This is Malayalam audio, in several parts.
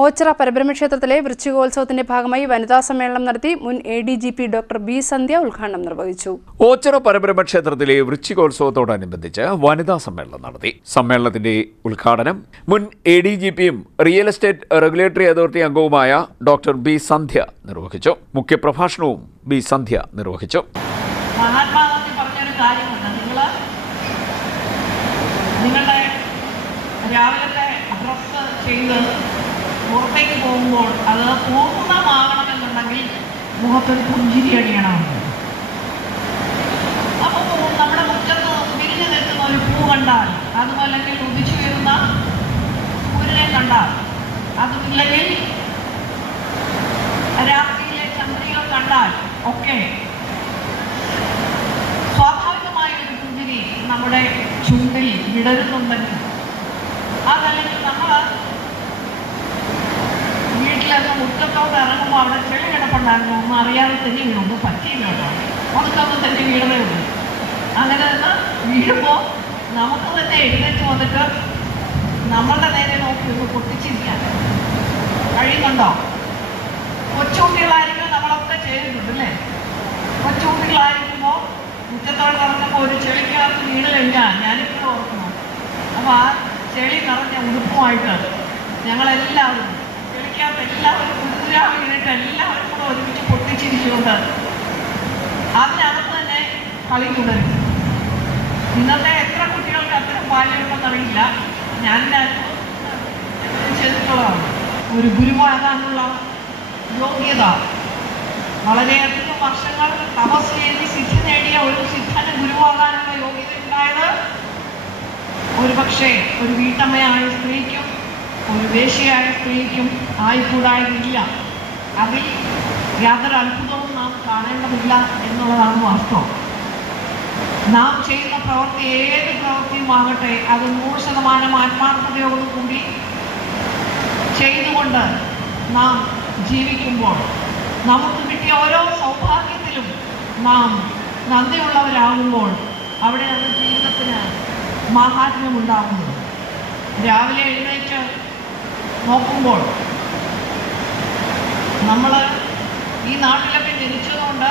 ഓച്ചിറ പരബ്രഹ്മക്ഷേത്രത്തിലെ വൃശ്ചികോത്സവത്തിന്റെ ഭാഗമായി വനിതാ സമ്മേളനം നടത്തി മുൻ A D G P doctor B Sandhya ഉദ്ഘാടനം നിർവഹിച്ചു. ഓച്ചിറ പരബ്രഹ്മ ക്ഷേത്രത്തിലെ വൃശ്ചികോത്സവത്തോടനുബന്ധിച്ച് വനിതാ സമ്മേളനം നടത്തി. സമ്മേളനത്തിന്റെ ഉദ്ഘാടനം മുൻ എ ഡി ജി പിയും റിയൽ എസ്റ്റേറ്റ് റെഗുലേറ്ററി അതോറിറ്റി അംഗവുമായ ഡോക്ടർ ബി സന്ധ്യ നിർവഹിച്ചു. മുഖ്യപ്രഭാഷണവും ബി സന്ധ്യ നിർവഹിച്ചു. മഹാത്മാഗാന്ധി പറഞ്ഞൊരു കാര്യമുണ്ട്. നിങ്ങൾ നിങ്ങളുടെ രാവിലത്തെ അഡ്രസ് ചെയ്ത് പുറത്തേക്ക് പോകുമ്പോൾ അത് പൂർണമാകണമെന്നുണ്ടെങ്കിൽ മുഖത്തൊരു പുഞ്ചിരി അടിയണം അപ്പോൾ നമ്മുടെ മുറ്റത്ത് വിരിഞ്ഞു നിൽക്കുന്ന ഒരു പൂ കണ്ടാൽ അതുമല്ലെങ്കിൽ ഉദിച്ചു വരുന്ന സൂര്യനെ കണ്ടാൽ അതുമില്ലെങ്കിൽ രാത്രിയിലെ ചന്ദ്രിക കണ്ടാൽ ഒക്കെ സ്വാഭാവികമായ ഒരു പുഞ്ചിരി നമ്മുടെ ചുണ്ടിൽ വിടരുന്നുണ്ടെങ്കിൽ അതല്ലെങ്കിൽ നമ്മൾ മുറ്റത്തോട് ഇറങ്ങുമ്പോൾ അവിടെ ചെളി കിടപ്പുണ്ടായിരുന്നു. ഒന്നും അറിയാതെ തന്നെ വീണു പറ്റിയില്ല കേട്ടോ. അതൊക്കെ തന്നെ വീണതേ ഉള്ളൂ. അങ്ങനെ തന്നെ വീഴുമ്പോൾ നമുക്ക് തന്നെ എഴുന്നേറ്റ് വന്നിട്ട് നമ്മളുടെ നേരെ നോക്കി ഒന്ന് പൊട്ടിച്ചിരിക്കാൻ. കഴിയുന്നുണ്ടോ? കൊച്ചുകുട്ടികളായിരിക്കും നമ്മളൊക്കെ ചെയ്യുന്നുണ്ട് അല്ലേ? കൊച്ചുകുട്ടികളായിരിക്കുമ്പോൾ മുറ്റത്തോട് ഇറങ്ങുമ്പോൾ ഒരു ചെളിക്കകത്ത് വീണ് കഴിഞ്ഞാൽ ഞാനിപ്പോഴും ഓർക്കുന്നു. അപ്പോൾ ആ ചെളി നിറഞ്ഞ ഉടുപ്പുമായിട്ട് ഞങ്ങളെല്ലാവരും ചെളിക്കകത്ത് എല്ലാവരും കുടുകുരാ വീണിട്ട് എല്ലാവരും കൂടെ ഒരുമിച്ച് പൊട്ടിച്ചിരിക്കുന്നതാണ്. അതിനകത്ത് തന്നെ കളി തുടരും ഇന്നത്തെ എത്ര കുട്ടികൾക്ക് അത്തരം ബാല്യമുണ്ടെന്നറിയില്ല ഞാൻ ചെയ്തിട്ടുള്ളതാണ് ഒരു ഗുരുവാകാനുള്ള യോഗ്യത. വളരെയധികം വർഷങ്ങൾ തപസ് ചെയ്ത് സിദ്ധി നേടിയ ഒരു സിദ്ധന് ഗുരുവാകാനുള്ള യോഗ്യത ഉണ്ടായത് ഒരുപക്ഷെ ഒരു വീട്ടമ്മയായ സ്ത്രീക്കും ഒരു വേശിയായ സ്ത്രീക്കും ആയിക്കൂടായിരുന്നില്ല. അതിൽ യാതൊരു അത്ഭുതവും നാം കാണേണ്ടതില്ല എന്നുള്ളതാണ് വാസ്തവം. നാം ചെയ്യുന്ന പ്രവൃത്തി ഏത് പ്രവൃത്തിയുമാകട്ടെ അത് നൂറ് ശതമാനം ആത്മാർത്ഥതയോടുകൂടി ചെയ്തുകൊണ്ട് നാം ജീവിക്കുമ്പോൾ നമുക്ക് കിട്ടിയ ഓരോ സൗഭാഗ്യത്തിലും നാം നന്ദിയുള്ളവരാകുമ്പോൾ അവിടെ അത് ജീവിതത്തിന് മാഹാത്മ്യമുണ്ടാകുന്നു. രാവിലെ എഴുന്നേറ്റ് നോക്കുമ്പോൾ നമ്മൾ ഈ നാട്ടിലൊക്കെ ജനിച്ചതുകൊണ്ട്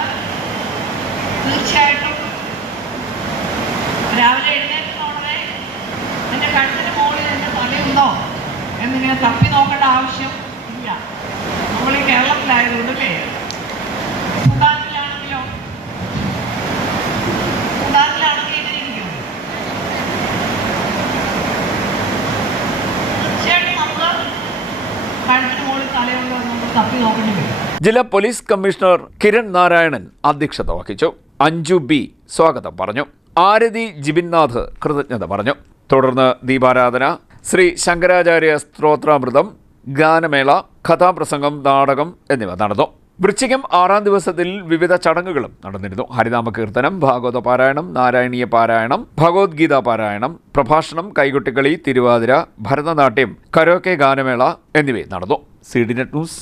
തീർച്ചയായിട്ടും രാവിലെ എഴുന്നേറ്റുന്നോടനെ എന്റെ കഴുത്തിന് മുകളിൽ എന്റെ തലയുണ്ടോ എന്നിങ്ങനെ തപ്പി നോക്കേണ്ട ആവശ്യം ഇല്ല. നമ്മൾ ഈ കേരളത്തിലായതുകൊണ്ട് അല്ലേ സുഡാനിലാണെങ്കിലോ സുഡാനിലാണെങ്കിൽ ഇങ്ങനെ ഇരിക്കും തീർച്ചയായിട്ടും നമ്മൾ കഴുത്തിന് മുകളിൽ ജില്ലാ പോലീസ് കമ്മീഷണർ കിരൺ നാരായണൻ അധ്യക്ഷത വഹിച്ചു. അഞ്ജു ബി സ്വാഗതം പറഞ്ഞു. ആരതി ജിബിൻനാഥ് കൃതജ്ഞത പറഞ്ഞു. തുടർന്ന് ദീപാരാധന ശ്രീ ശങ്കരാചാര്യ സ്ത്രോത്രാമൃതം ഗാനമേള കഥാപ്രസംഗം നാടകം എന്നിവ നടന്നു. വൃശ്ചികം ആറാം ദിവസത്തിൽ വിവിധ ചടങ്ങുകളും നടന്നിരുന്നു. ഹരിനാമ കീർത്തനം ഭാഗവത പാരായണം നാരായണീയ പാരായണം ഭഗവത്ഗീത പാരായണം പ്രഭാഷണം കൈകൊട്ടിക്കളി തിരുവാതിര ഭരതനാട്യം കരോക്കെ ഗാനമേള എന്നിവ നടന്നു. C D net news